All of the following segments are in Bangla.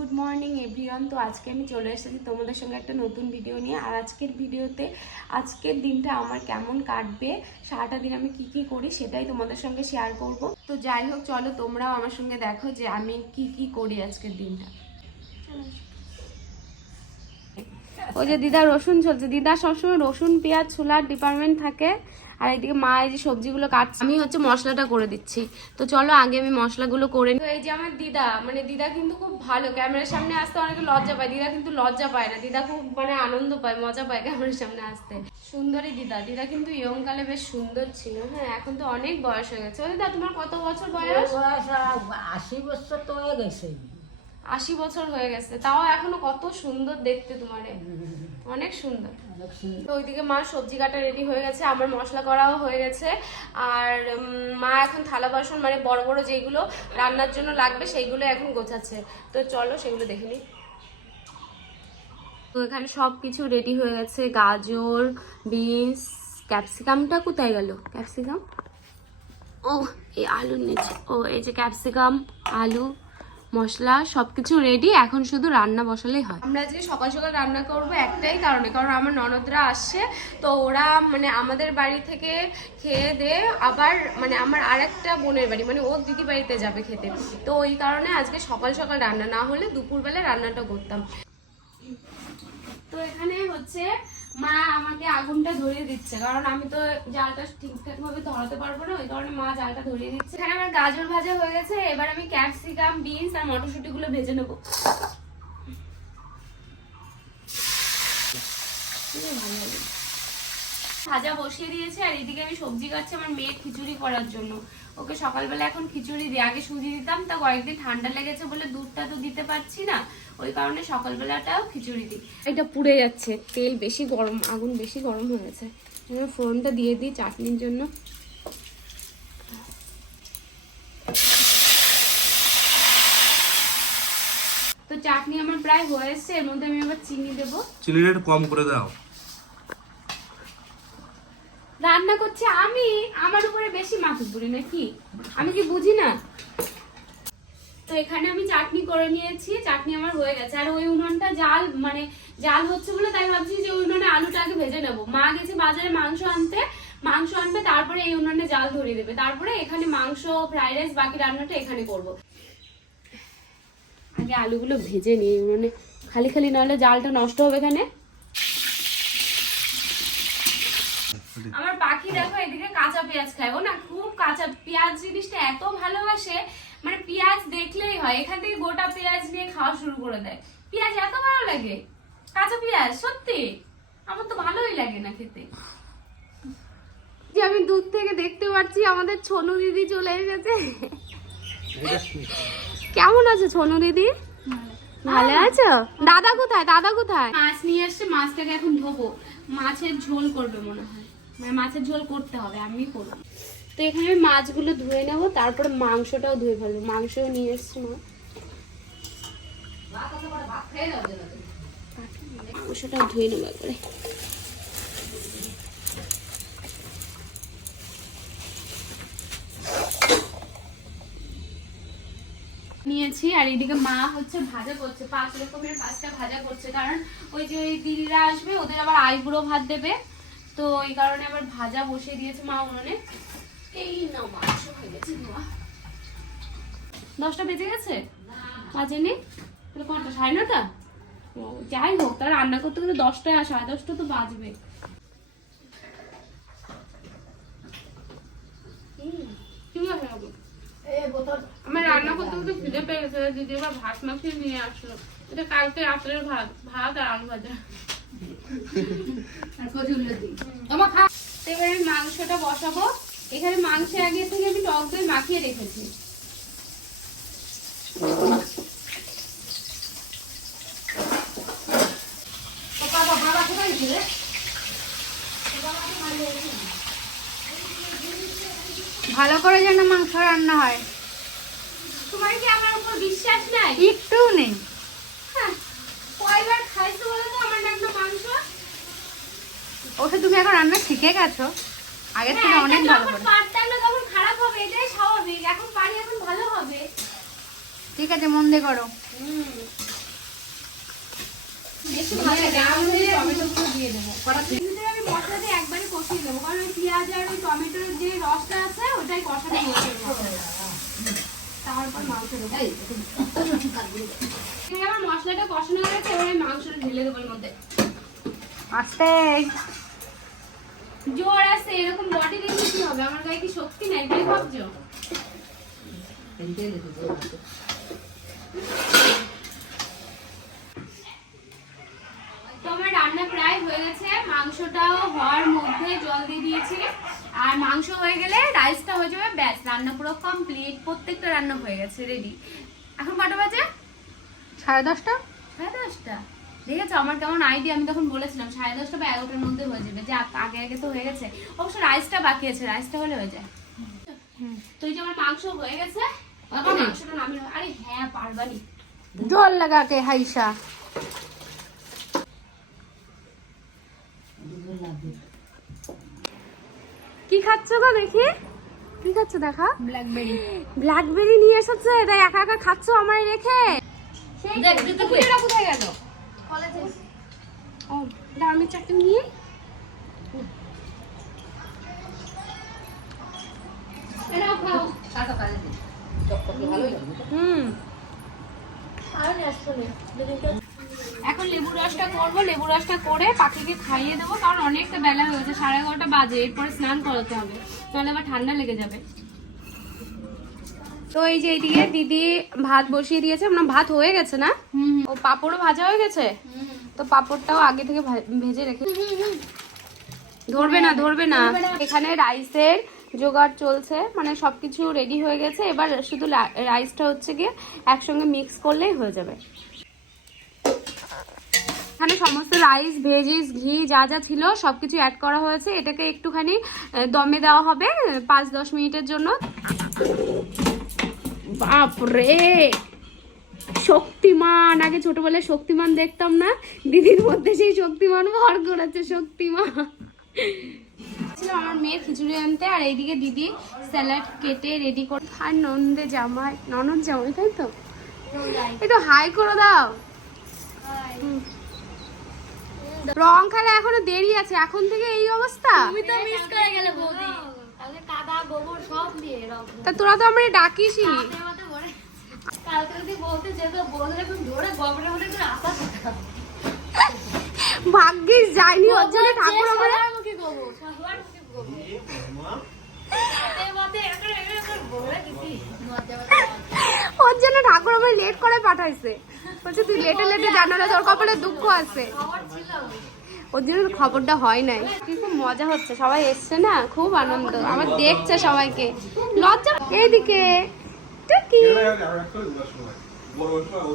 Good morning everyone. তো আজকে আমি চলে এসেছি তোমাদের সঙ্গে একটা নতুন ভিডিও নিয়ে। আর আজকের ভিডিওতে আজকের দিনটা আমার কেমন কাটবে, সারাটা দিন আমি কি কি করি সেটাই তোমাদের সঙ্গে শেয়ার করব। তো যাই হোক, চলো তোমরাও আমার সঙ্গে দেখো যে আমি কি কি করি আজকের দিনটা। ওই যে দিদা রসুন চলছে, দিদা সবসময় রসুন পেঁয়াজ ছোলার ডিপার্টমেন্ট থাকে। আর এইদিকে মা এই যে সবজিগুলো কাটছে, আমি হচ্ছে মশলাটা করে দিচ্ছি। তো চলো আগে আমি মশলাগুলো করে নিই। তো এই যে আমার দিদা, মানে দিদা কিন্তু খুব ভালো, ক্যামেরার সামনে আসতে অনেকে লজ্জা পায়, দিদা কিন্তু লজ্জা পায় না, দিদা খুব মানে আনন্দ পায়, মজা পায় ক্যামেরার সামনে আসতে। সুন্দরী দিদা, দিদা কিন্তু ইয়ং কালে বেশ সুন্দর ছিল। হ্যাঁ, এখন তো অনেক বয়স হয়ে গেছে। ও দিদা তোমার কত বছর বয়স? 80 বছর তো হয়ে গেছে। 80 বছর হয়ে গেছে, তাও এখনো কত সুন্দর দেখতে তোমারে, অনেক সুন্দর। তো ওইদিকে মা সবজি কাটা রেডি হয়ে গেছে, আমার মশলা করাও হয়ে গেছে। আর মা এখন থালা বাসন মানে বড় বড় যেগুলো রান্নার জন্য লাগবে সেইগুলো এখন গোছাচ্ছে। তো চলো সেগুলো দেখে নিই। তো এখানে সব কিছু রেডি হয়ে গেছে, গাজর, বিনস, ক্যাপসিকামটা কোথায় গেল? ক্যাপসিকাম, ও এই আলুর নিচে। ও এই যে ক্যাপসিকাম, আলু, মশলা সবকিছু রেডি, এখন শুধু রান্না বসালেই হয়। আমরা যে সকাল সকাল রান্না করব একটাই কারণে, কারণ আমার ননদরা আসছে। তো ওরা মানে আমাদের বাড়ি থেকে খেয়ে দে আবার মানে আমার আরেকটা বোনের বাড়ি মানে ওর দিদি বাড়িতে যাবে খেতে। তো ওই কারণে আজকে সকাল সকাল রান্না, না হলে দুপুরবেলা রান্নাটা করতাম। তো এখানে হচ্ছে মা আমাকে আগুনটা ধরিয়ে দিচ্ছে, কারণ আমি তো জালটা ঠিকঠাক ভাবে ধরাতে পারবো না, ওই কারণে মা জালটা ধরিয়ে দিচ্ছে। এখানে আমার গাজর ভাজা হয়ে গেছে, এবার আমি ক্যাপসিকাম, বিনস আর মটরশুঁটি গুলো ভেজে নেবো। ভাজা বসিয়ে দিয়েছে, আর এদিকে আমি সবজি কাটছি আমার মেয়ের খিচুড়ি করার জন্য। ওকে সকালবেলা এখন খিচুড়ি দিই, আগে সুজি দিতাম, তা কয়েকদিন ঠান্ডা লেগেছে বলে দুধটা তো দিতে পারছি না, ওই কারণে সকালবেলাটাও খিচুড়ি দিই। এটা পুড়ে যাচ্ছে, তেল বেশি গরম, আগুন বেশি গরম হয়ে গেছে। ফোড়নটা দিয়ে দিই চাটনির জন্য। তো চাটনি আমার প্রায় হয়ে এসছে, এর মধ্যে আমি আবার চিনি দেবো। চিনিটা একটু কম করে দাও। রান্না করছি আমি, আমার উপরে বেশি মাথা পুরি নাকি, আমি কি বুঝি না? তো এখানে আমি চাটনি করে নিয়েছি, চাটনি আমার হয়ে গেছে। আর ওই উনুনটা জাল মানে জাল হচ্ছে বলে তাই ভাবছি যে ওই উনুনে আলুটা আগে ভেজে নেবো। মা গেছে বাজারে মাংস আনবে, তারপরে এই উনুনে জাল ধরিয়ে দেবে, তারপরে এখানে মাংস, ফ্রাইড রাইস, বাকি রান্নাটা এখানে করব। আগে আলুগুলো ভেজে নিই উনুনে, খালি খালি নাহলে জালটা নষ্ট হবে এখানে। আমার পাখি দেখো এদিকে কাঁচা পেঁয়াজ খায়, ও না খুব কাঁচা পেঁয়াজ জিনিসটা এত ভালোবাসে, মানে পেঁয়াজ দেখলেই হয়, এখান থেকে গোটা পেঁয়াজ নিয়ে খাওয়া শুরু করে দেয়। পেঁয়াজ এত ভালো লাগে, কাঁচা পেঁয়াজ, সত্যি আমার তো ভালোই লাগে না খেতে। যে আমি দূর থেকে দেখতে পাচ্ছি আমাদের ছোনু দিদি চলে এসেছে। কেমন আছো ছোনু দিদি? ভালো আছো? দাদা কোথায়? দাদা কোথায়? মাছ নিয়ে আসছে, মাছটাকে এখন ধোবো, মাছের ঝোল করবে মনে হয়, মানে মাছের ঝোল করতে হবে, আমি করবো। তো এখানে আমি মাছগুলো ধুয়ে নেবো, তারপরে মাংসটাও ধুয়ে ফেলবো। মাংসও নিয়ে এসছি মা, মাংসটাও ধুয়ে নেবো একবারে। নিয়েছি, আর এদিকে মা হচ্ছে ভাজা করছে, 5 রকমের 5টা ভাজা করছে, কারণ ওই যে ওই দিদিরা আসবে, ওদের আবার আইবুড়ো ভাত দেবে, তো এই কারণে আবার ভাজা বসিয়ে দিয়েছে মা উনুনে। এই না মাংস হয়ে গেছে। 10টা বেজে গেছে, বাজেনি তাহলে কটা? 9:30। ও যাই হোক, তার রান্না করতে গেলে 10টা আর 10:30 তো বাজবে। আমার রান্না করতে করতে খিদে পেয়ে গেছে, দিদি এবার ভাত মাখিয়ে নিয়ে আসলো, এটা কালকে রাত্রের ভাত আর আলু ভাজা। এবারে আমি মাংসটা বসাবো। এখানে মাংস আগে থেকে আমি টক দই মাখিয়ে রেখেছি। ভালো করে যেন মাংস রান্না হয়। তোমার কি আমার উপর বিশ্বাস নাই? একটু নেই। কয়বার খাইছো বলো তো আমার একটা মাংস? ওটা তুমি এখন রান্না শিখে গেছো, আগের থেকে অনেক ভালো করে। পারতাম না তখন খারাপ হবে, এটাই স্বাভাবিক, এখন পারি এখন ভালো হবে। ঠিক আছে, মন দিয়ে করো। একটু ভালো লাগে টমেটো দিয়ে দেবো আমি মশলাটা একবারে কষিয়ে দেবো, কারণ ওই পেঁয়াজ আর ওই টমেটোর যে রসটা আছে ওটাই কষানো হয়েছে। তারপর মাংস দেবো। আমার মশলাটা কষানো হয়ে গেছে, এবার আমি মাংসটা ঢেলে দেবো এর মধ্যে। আস্তে জোর আছে, এরকম বডি দেখলে কি হবে? আমার গায়ে কি শক্তি নাই তাই ভাবছো? তোমার রান্না প্রায় হয়ে গেছে, মাংসটাও হওয়ার মধ্যে জল দিয়ে দিয়েছি। আর মাংস হয়ে গেলে রাইসটা হয়ে যাবে, ব্যাস রান্না পুরো কমপ্লিট। প্রত্যেকটা রান্না হয়ে গেছে, রেডি। এখন কটা বাজে? 10:30। 10:30। দেখেছো আমার কেমন আইডিয়া? আমি তখন বলেছিলাম 10:30 বা 11টার মধ্যে হয়ে যাবে। যে আগে আগে তো হয়ে গেছে, অবশ্য রাইসটা বাকি আছে, রাইসটা হলে হয়ে যায়। তো এই যে আমার মাংস হয়ে গেছে, মাংসটা নামিয়ে। আরে হ্যাঁ পারবানি, জল লাগা কে হাইসা। কি খাচ্ছ গো দেখি? কি খাচ্ছ দেখা? ব্ল্যাকবেরি। ব্ল্যাকবেরি নিয়ে এসেছে, তাই একা একা খাচ্ছ আমায় রেখে? দেখ দুটো পুরোটা কোথায় গেল? ও দাও আমি চাটনি নিয়ে। এটাও খাও। কাটো কাটে দে। ভালোই লাগবে। এখন লেবু রসটা করবো, লেবু রসটা করে পাখিকে খাইয়ে দেবো, কারণ অনেকটা বেলা হয়ে গেছে, 11:30 বাজে। এরপরে স্নান করাতে হবে, তাহলে আবার ঠান্ডা লেগে যাবে। তো এই যে এইদিকে দিদি ভাত বসিয়ে দিয়েছে, মানে ভাত হয়ে গেছে না? ও পাঁপড়ও ভাজা হয়ে গেছে, তো পাঁপড়টাও আগে থেকে ভেজে রেখে। ধরবে না ধরবে না। এখানে রাইসের জোগাড় চলছে, মানে সবকিছু রেডি হয়ে গেছে। এবার শুধু রাইসটা হচ্ছে গিয়ে একসঙ্গে মিক্স করলেই হয়ে যাবে। এখানে সমস্ত রাইস, ভেজিস, ঘি যা যা ছিল সবকিছু অ্যাড করা হয়েছে। এটাকে একটুখানি দমে দেওয়া হবে 5-10 মিনিটের জন্য। বাপরে শক্তিমান! আগে ছোটবেলায় শক্তিমান দেখতাম না, দিদির মধ্যে সেই শক্তিমান ভর করেছে। শক্তিমান আমার মেয়ের খিচুড়ি আনতে, আর এইদিকে দিদি স্যালাড কেটে রেডি করে। আর ননদ জামাই, তাই তো? একটু হাই করে দাও। রং খেলা এখনো দেরি আছে, এখন থেকে এই অবস্থা। তুমি তো মিস করে গেলে বৌদি, কালকে কাদা গোবর সব দিয়ে রং। তা তোরা তো আমরা ডাকিসই নি। কালকে যদি বলতে যেত, বললে এখন জোরে গোবরের মধ্যে করে আশা থাকতাম। ভাগ্যিস যায়নি, ওর জন্য ঠাকুর আমার মুখে গোবর, সবার মুখে গোবর। এর মধ্যে একটা বলে দিছি। ওর জন্য ঠাকুর আমার লেট করে পাঠাইছে। বলছে তুই লেটে লেটে জানালে তোর কপালে দুঃখ আছে। খবর ছিল। ওর জন্য খবরটা হয় নাই। কি খুব মজা হচ্ছে, সবাই এসছে না, খুব আনন্দ। আমার দেখছে সবাইকে, লজ্জা। এইদিকে টুকি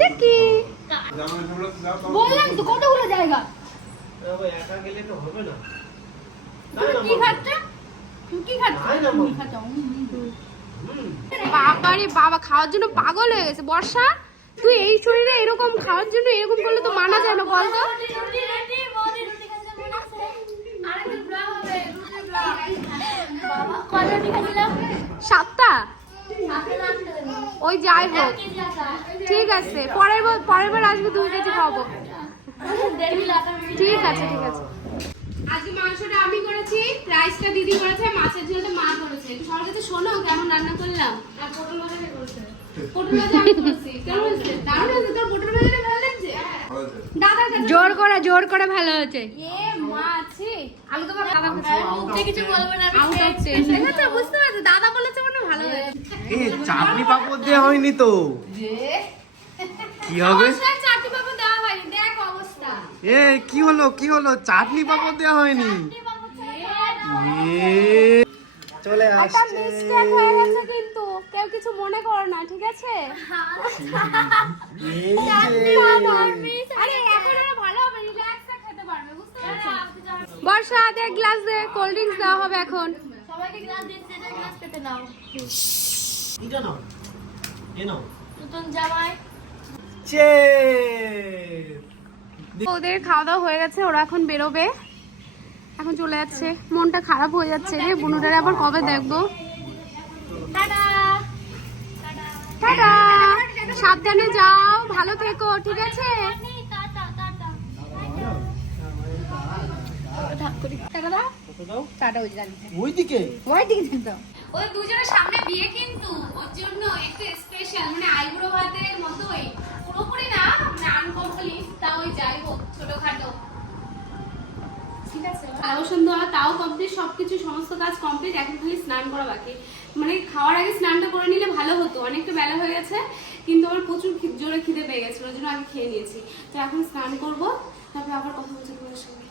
টুকি, বললাম তো কতগুলো জায়গা। একা গেলে তো হবে না। তুমি কি খাচ্ছ? তুমি কি খাচ্ছ? তুমি খাচ্ছ। বাবারে বাবা, খাওয়ার জন্য পাগল হয়ে গেছে। বর্ষা, তুই এই শরীরে এরকম খাওয়ার জন্য এরকম করলে তো মানা যায় না, বলতো? রুটি রুটি বৌদি রুটি খাচ্ছে মনে আছে? আরেকদিন ব্লগ হবে, রুটি ব্লগ। বাবা কত রুটি খাচ্ছিলাম? 7টা। আপনি নামতে দেন। ওই যাই হোক, কেজি আটা। ঠিক আছে। পরের বার আসবে 2 কেজি খাওয়াবো। 1.5 কিলো আটা। ঠিক আছে ঠিক আছে। আজকে মাংসটা আমি করেছি, রাইসটা দিদি করেছে, মাছের ঝোলটা মা করেছে। একটু সবার কাছে শোনো কেমন রান্না করলাম। আর পটল ভাজা কে করেছে? পটল ভাজা আমি করেছি। কেমন হয়েছে? দারুণ হয়েছে। তোর পটল ভাজাটা ভালো লাগছে? দাদার কাছে জোর করে ভালো হয়েছে। এ মা আছে। আলু তোমার দাদার কাছে মুখে কিছু বলবে না, আমি আউট হচ্ছে। দেখেছো, বুঝতে পারছো? দাদা বলেছে মানে ভালো হয়েছে। এ চাটনি পাপড় দেওয়া হয়নি তো। কি হবে? অবশ্যই চাটনি পাপড় দেওয়া হয়নি, দেখ অবস্থা। এ কি হলো চাটনি পাপড় দেওয়া হয়নি। এ চলে একটা আসছে। মিস্টেক হয়ে গেছে, কিন্তু কেউ কিছু মনে করো না, ঠিক আছে? এই যে আরে এখন আরো ভালো হবে, রিল্যাক্সে খেতে পারবে, বুঝতে পারছো? বর্ষা, দে গ্লাস দে, কোল্ড ড্রিঙ্কস দেওয়া হবে এখন। সবাইকে গ্লাস দিচ্ছে, যে গ্লাস পেতে নাও। এটা নাও। এ নাও। নতুন জামাই। চেস। ওদের খাওয়া দাওয়া হয়ে গেছে, ওরা এখন বেরোবে, এখন চলে যাচ্ছে। মনটা খারাপ হয়ে যাচ্ছে রে, বুনুটারে আবার কবে দেখবো। টাটা। টাটা, সাবধানে যাও, ভালো থেকো, ঠিক আছে? Tata tata. টাটা দাও, কত দাও? টাটা ওই জানি ওইদিকে ওই দিকে যেত। ওই দুজনের সামনে বিয়ে কিন্তু ওর জন্য একটু স্পেশাল, মানে আইবুড়ো ভাতের মতোই, পুরোপুরি না মানে আনকমপ্লিট, তাও ওই যাই হোক ছোটখাটো। ঠিক আছে, আলোচন দেওয়া তাও কমপ্লিট, সবকিছু সমস্ত কাজ কমপ্লিট, এখন খালি স্নান করা বাকি। মানে খাওয়ার আগে স্নানটা করে নিলে ভালো হতো, অনেকটা বেলা হয়ে গেছে, কিন্তু আমার প্রচুর জোরে খিদে পেয়ে গেছে, ওর জন্য আগে খেয়ে নিয়েছি। তো এখন স্নান করবো, তারপরে আবার কথা বলছি তোমার সঙ্গে।